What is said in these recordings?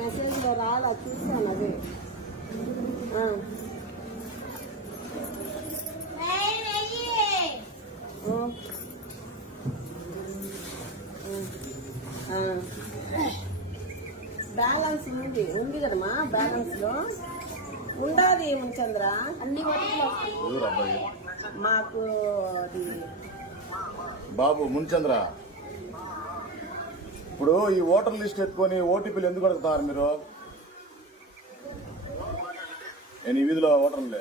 మెసేజ్లో రాలా? చూసాను అది. బ్యాలెన్స్ ఉంది. ఉంది కదమ్మా బ్యాలెన్స్లో ఉండాది చంద్ర అన్ని మాకు అది బాబు మున్చంద్ర ఇప్పుడు ఈ ఓటర్ లిస్ట్ ఎత్తుకొని ఓటీపీలు ఎందుకు అడుగుతారు మీరు? నేను ఈ వీధిలో ఓటర్లే.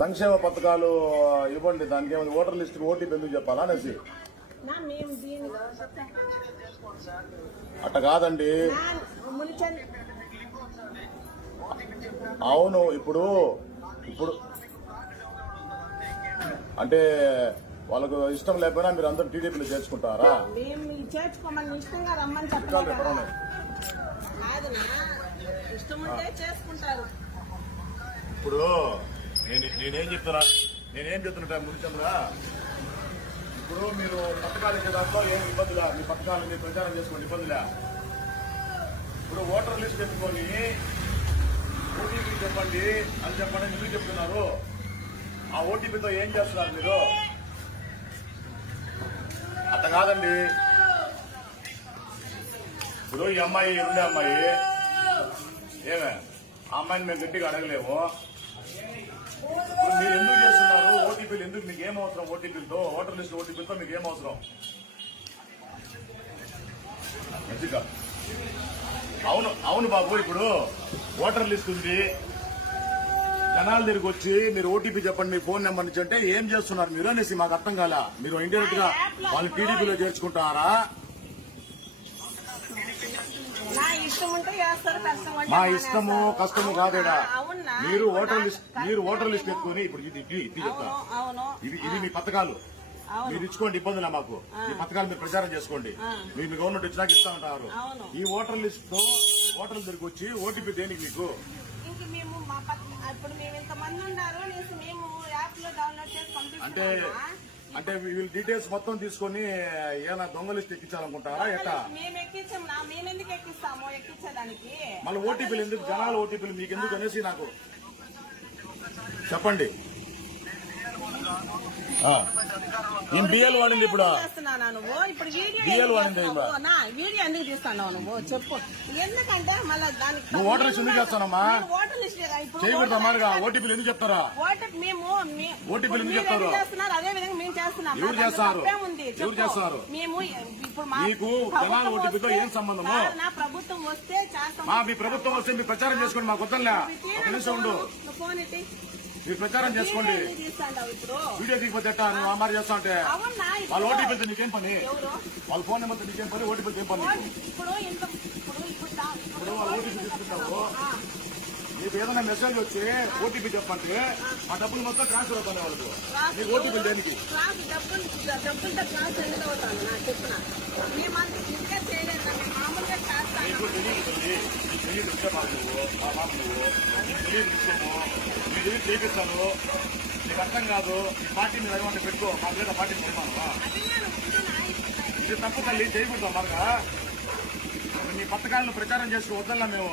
సంక్షేమ పథకాలు ఇవ్వండి దానికి ఏమైనా ఓటర్ లిస్ట్ ఓటీపీ ఎందుకు చెప్పాలా అనేసి? అట్ట కాదండి. అవును ఇప్పుడు ఇప్పుడు అంటే వాళ్ళకు ఇష్టం లేకపోయినా మీరు అందరూ టీడీపీలో చేర్చుకుంటారా? మేము మీరు చేర్చుకోమని ఇష్టంగా రమ్మని కాదు, చెప్పలేదు కదా. పర్వాలేదు. కాదునా? ఇష్టం ఉంటే చేసుకుంటారు ఇప్పుడు నేను నేనేం చెప్తున్నా నేనేం చెప్తున్నా మునిచంద్ర ఇప్పుడు మీరు పథకాలు ఇచ్చే దాంట్లో ఏం ఇబ్బందిలా? మీ పథకాలు మీరు ప్రచారం చేసుకోండి ఇబ్బందిలా? ఇప్పుడు ఓటర్ లిస్ట్ పెట్టుకొని ఓటీపీ చెప్పండి అని చెప్పండి ఎందుకు చెప్తున్నారు? ఆ ఓటీపీతో ఏం చేస్తున్నారు మీరు? కాదండి. ఇప్పుడు ఈ అమ్మాయి ఉండే అమ్మాయి ఏమే? ఆ అమ్మాయిని మేము గట్టిగా అడగలేము. ఇప్పుడు మీరు ఎందుకు చేస్తున్నారు? ఓటీపీలు ఎందుకు? మీకు ఏం అవసరం ఓటీపీలతో? ఓటర్ లిస్ట్ ఓటీపీలతో మీకు ఏం అవసరం మంచిగా అవును అవును బాబు ఇప్పుడు ఓటర్ లిస్ట్ ఉంది. జనాల దగ్గరికి వచ్చి మీరు ఓటీపీ చెప్పండి మీ ఫోన్ నెంబర్ నుంచి అంటే ఏం చేస్తున్నారు మీరు అనేసి మాకు అర్థం కాల మీరు ఇండైరెక్ట్గా వాళ్ళు టీడీపీలో చేర్చుకుంటారా మా ఇష్టము. కష్టము? కాదేడా? మీరు ఓటర్ లిస్ట్ మీరు ఓటర్ లిస్ట్ ఎత్తుకొని ఇప్పుడు ఇది ఇది ఇది ఇది ఇది మీ పథకాలు. మీరు ఇచ్చుకోండి ఇబ్బందులే మాకు ఈ పథకాలు మీరు ప్రచారం చేసుకోండి. మీరు మీ గవర్నమెంట్ ఇచ్చినాక ఇస్తామంటారు. ఈ ఓటర్ లిస్ట్తో ఓటర్ల దగ్గరికి వచ్చి ఓటీపీ దేనికి మీకు ఇప్పుడు మేము ఇంతమంది ఉన్నారు అనేసి మేము యాప్లో డౌన్లోడ్ చేసి అంటే వీళ్ళ డీటెయిల్స్ మొత్తం తీసుకొని ఏమైనా దొంగ లిస్ట్ ఎక్కించాలనుకుంటారా? ఎట్టా? మేము ఎక్కించాం నా మేము ఎందుకు ఎక్కిస్తాము ఎక్కించేదానికి మళ్ళీ ఓటీపీలు ఎందుకు? జనాల ఓటీపీలు మీకు ఎందుకు అనేసి నాకు చెప్పండి. ఏం బిఎల్ వాడింది ఇప్పుడు? ఎందుకు వాడింది వీడియో ఎందుకు నువ్వు? చెప్పు. ఎందుకంటే మళ్ళీ దానికి నువ్వు ఓటర్ లిస్ట్ ఎందుకు చేస్తానమ్మా? నేను ఓటర్ లిస్ట్ చేయకూడదు అమ్మారుగా ఓటీపీలు ఎందుకు చెప్తారా? మేము మీ- ఓటీపీలు ఎందుకు చెప్తారు? ఎందుకు చేస్తున్నారు? అదే విధంగా మేము చేస్తున్నాం. ఎవరు చేస్తారు? ఎవరు. చేస్తారు? మేము ఇప్పుడు మా మీకు జనాల ఓటీపీతో ఏం సంబంధము? నా ప్రభుత్వం వస్తే చేస్తాం. మా మీ ప్రభుత్వం వస్తే మీరు ప్రచారం చేసుకోండి మాకు వద్దలే ఒక నిమిషం ఉండు. ఫోన్. మీరు ప్రచారం చేసుకోండి. వీడియో దిగిపోతే నువ్వు అమ్మారు చేస్తా అంటే. వాళ్ళ ఓటీపీతో నీకేం పని? వాళ్ళ ఫోన్ నెంబర్తో నీకేం పని? ఓటీపీతో ఏం పని? ఇప్పుడు వాళ్ళ ఓటీపీ తీసుకుంటావు. ఆ, నీకు ఏదైనా మెసేజ్ వచ్చి ఓటీపీ చెప్పంటే ఆ డబ్బులు మొత్తం ట్రాన్స్ఫర్ అవుతాయి వాళ్ళకు. నీకు ఓటీపీ దేనికి? అవుతాను తెలియదు నీకు తెలియదు ఇచ్చే మాకు నువ్వు మా మాకు నువ్వు నీకు తెలియదు ఇస్తాము నీకు తెలియదు చేపిస్తాను నీకు అర్థం కాదు ఈ పార్టీని ఏమంటే పెట్టుకో మా మీద పార్టీని పెడతాను అది నేను ముందు నా ఇది తప్పు తల్లి చేయకూడదు మరగా నీ పథకాలను ప్రచారం చేసుకో వద్దల్లా మేము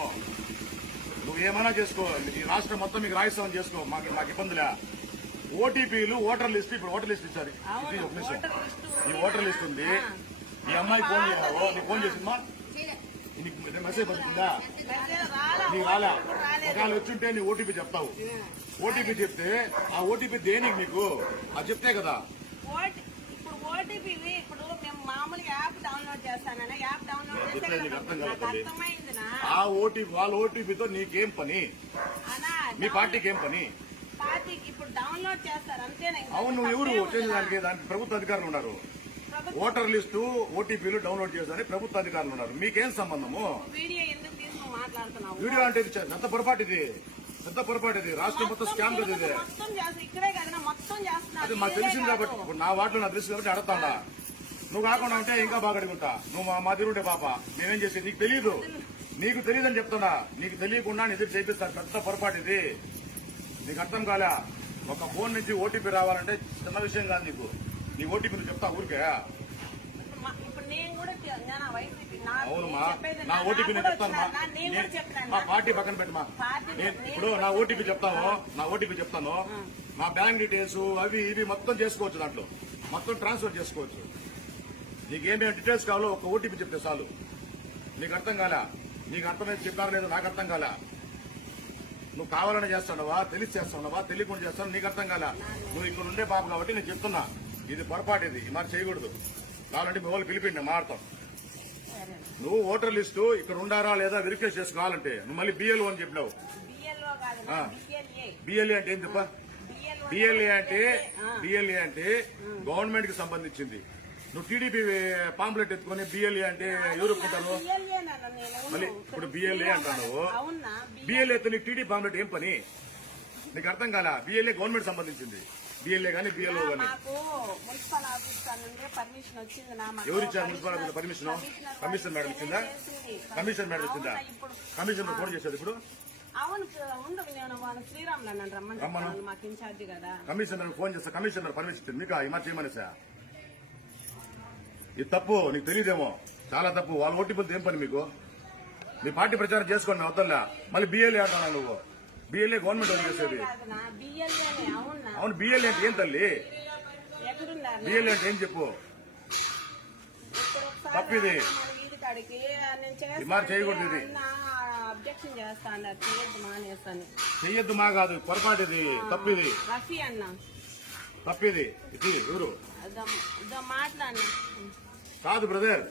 నువ్వు ఏమైనా చేసుకో ఈ రాష్ట్రం మొత్తం మీకు రాయిస్తామని చేసుకో మాకు మాకు ఇబ్బందిలే ఓటీపీలు ఓటర్ లిస్ట్ ఇప్పుడు ఓటర్ లిస్ట్ ఇచ్చారు నిమిషం. ఈ ఓటర్ లిస్ట్ ఉంది ఈ అమ్మాయి ఫోన్ చేసావు నీ ఫోన్ చేసిందా నీకు మెసేజ్ రాలా, రాలా ఓటు రాలేదు. ఒకవేళ వచ్చుంటే నీ ఓటీపీ చెప్తావు. ఓటీపీ చెప్తే ఆ ఓటీపీ దేనికి నీకు? అది చెప్తే కదా. ఇప్పుడు ఓటీపీ ఇప్పుడు మేము యాప్ డౌన్లోడ్ యాప్ డౌన్లోడ్ చేస్తే చెప్పేది నీకు అర్థం నాకు కాదు. అర్థమైందినా ఆ ఓటీపీ వాళ్ళ ఓటీపీతో నీకేం పని? మీ పార్టీకి ఏం పని? పార్టీకి ఇప్పుడు డౌన్లోడ్ చేస్తారు అంతేనా అవును నువ్వు ఎవరు? చేసేదానికి దానికి ప్రభుత్వ అధికారులు ఉన్నారు. ఓటర్ లిస్టు ఓటీపీలు డౌన్లోడ్ చేసేదానికి ప్రభుత్వ అధికారులు ఉన్నారు. మీకేం సంబంధము? వీడియో అంటే పెద్ద పొరపాటు ఇది? పెద్ద పొరపాటు ఇది? రాష్ట్రం మొత్తం స్కామ్ కదా ఇది. అది మాకు తెలిసింది. కాబట్టి ఇప్పుడు నా వాటిలో నాకు తెలిసింది కాబట్టి అడతాడా నువ్వు కాకుండా ఉంటే ఇంకా బాగా అడుగుంటా నువ్వు మా తిరుగుంటే పాప. నేనేం చేసేది? నీకు తెలియదు నీకు తెలియదని చెప్తున్నా. నీకు తెలియకుండా ఎదురు చేపిస్తాను పెద్ద పొరపాటు ఇది. నీకు అర్థం కాలే. ఒక ఫోన్ నుంచి ఓటీపీ రావాలంటే చిన్న విషయం కాదు నీకు. నీ ఓటీపీ చెప్తా ఊరికే. నా ఓటీపీ చెప్తాను మా పార్టీ పక్కన పెట్టమా ఇప్పుడు నా ఓటీపీ చెప్తాను నా ఓటీపీ చెప్తాను. నా బ్యాంక్ డీటెయిల్స్ అవి ఇవి మొత్తం చేసుకోవచ్చు దాంట్లో. మొత్తం ట్రాన్స్ఫర్ చేసుకోవచ్చు. నీకు ఏమేమి డీటెయిల్స్ కావాలో ఒక ఓటీపీ చెప్తే చాలు. నీకు అర్థం కాలా. నీకు అర్థమైతే చెప్పారు లేదు నాకు అర్థం కాలా. నువ్వు కావాలని చేస్తున్నావా తెలిసి చేస్తున్నావా తెలియకుండా చేస్తావు నీకు అర్థం కాలా. నువ్వు ఇక్కడ ఉండే బాబు కాబట్టి నేను చెప్తున్నా. ఇది పొరపాటు ఇది మరి చేయకూడదు కావాలంటే మీ వాళ్ళు పిలిపిండి సరే. నువ్వు ఓటర్ లిస్టు ఇక్కడ ఉండారా లేదా వెరిఫై చేసుకోవాలంటే నువ్వు మళ్ళీ బిఎల్ అని చెప్పినావు బిఎల్ఓ. బిఎల్ఏ అంటే ఏం చెప్ప బిఎల్ఓ బిఎల్ఏ అంటే. బిఎల్ఏ అంటే గవర్నమెంట్కి సంబంధించింది నువ్వు టీడీపీ పాంప్లెట్ ఎత్తుకొని బిఎల్ఏ అంటే ఎవరు ఒప్పుకుంటారు బిఎల్ఏ నన్ను నేను మళ్ళీ ఇప్పుడు బిఎల్ఏ అంటాను అవునా బిఎల్ఏ తో నీకు టీడీ పాంప్లెట్ ఏం పని నీకు అర్థం కాలా బిఎల్ఏ గవర్నమెంట్ సంబంధించింది బిఎల్ఏ బిఎల్ఓ మున్సిపల్ ఆఫీస్ నుండి పర్మిషన్ వచ్చింది నా మాకు. ఎవరు ఇచ్చారు municipal office permission? Commissioner commissioner madam ఇచ్చిందా? చేసింది. కమిషనర్ మేడం ఇచ్చిందా? అవునా, ఇప్పుడు కమిషనర్ ఫోన్ చేసేది ఇప్పుడు? అవును ఉండు నేను వాళ్ళ శ్రీరాములు నన్ను రమ్మని రమ్మను. చెప్తాను మాకు ఇన్ఛార్జ్ కదా. కమిషనర్ ఫోన్ చేస్తా కమిషనర్ పర్మిషన్ ఇచ్చింది. మీకు ఈ మాట చేయమనేసా? ఇది తప్పు నీకు తెలియదేమో చాలా తప్పు. వాళ్ళ ఓటీపీలతో ఏం పని మీకు? మీ పార్టీ ప్రచారం చేసుకోండి వద్దల్లా మళ్ళీ బిఎల్ఏ అంటున్నా నువ్వు. బిఎల్ఏ గవర్నమెంట్ వాళ్ళు చేసేది. అవునా బిఎల్ఏ అంటే ఏం తల్లి? బిఎల్ఏ అంటే ఏం చెప్పు? తప్పిది. మాట చేయకూడదు ఇది. అబ్జెక్షన్ చేస్తా అన్నారు చేయొద్దు మానేస్తాను చెయ్యొద్దు మా కాదు పొరపాటు ఇది తప్పిది. తప్పిది. ఇది ఎవరు? కాదు బ్రదర్